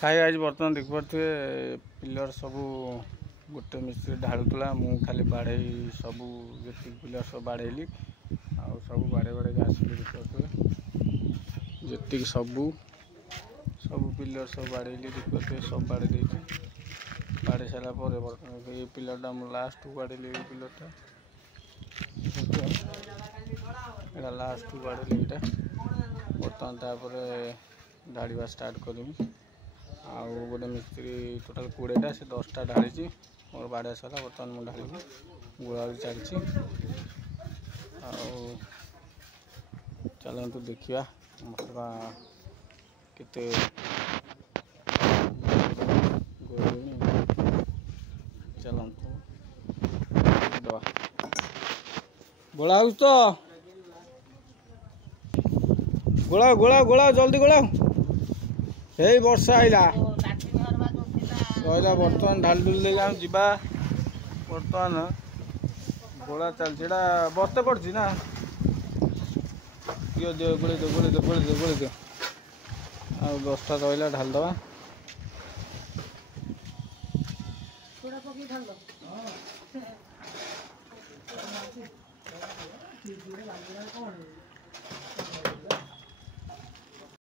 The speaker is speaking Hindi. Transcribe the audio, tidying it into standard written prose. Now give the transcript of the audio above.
भाई आज बर्तमान देखिपे पिलर सबू गोटे मिस्त्री ढालुला मु खाली बाड़े सबू जी पिलर सब बाड़ेली आ सब बाड़े बाड़े आसली देखिए जी सबू पिलर सब बाड़ेली देखिए सब बाड़े बाड़े सारा बर्तमान ये पिलरटा मुझे लास्ट बाड़ेली पिलरटा लास्ट बाड़ेली यहाँ बर्तमान तापर ढाड़ा स्टार्ट करमी आउ गोटे मिस्त्री टोटाल 20टा से 10टा ढाली मोर बाड़े सारा बर्तमान मुझे ढाली गुड़ा भी चलती चलतु देखा मसला केते चलतु दवा गोला तो गोला गोला गोला जल्दी गोला हे वर्षा आईला सैला बर्तमान ढाल ढुल देगा जीवा बर्तमान गोला चलती बस्ते पड़ी ना दियो दियो गोले दियो गोले दियो गोले दियो गोले दियो आ 10टा रहा ढाल दवा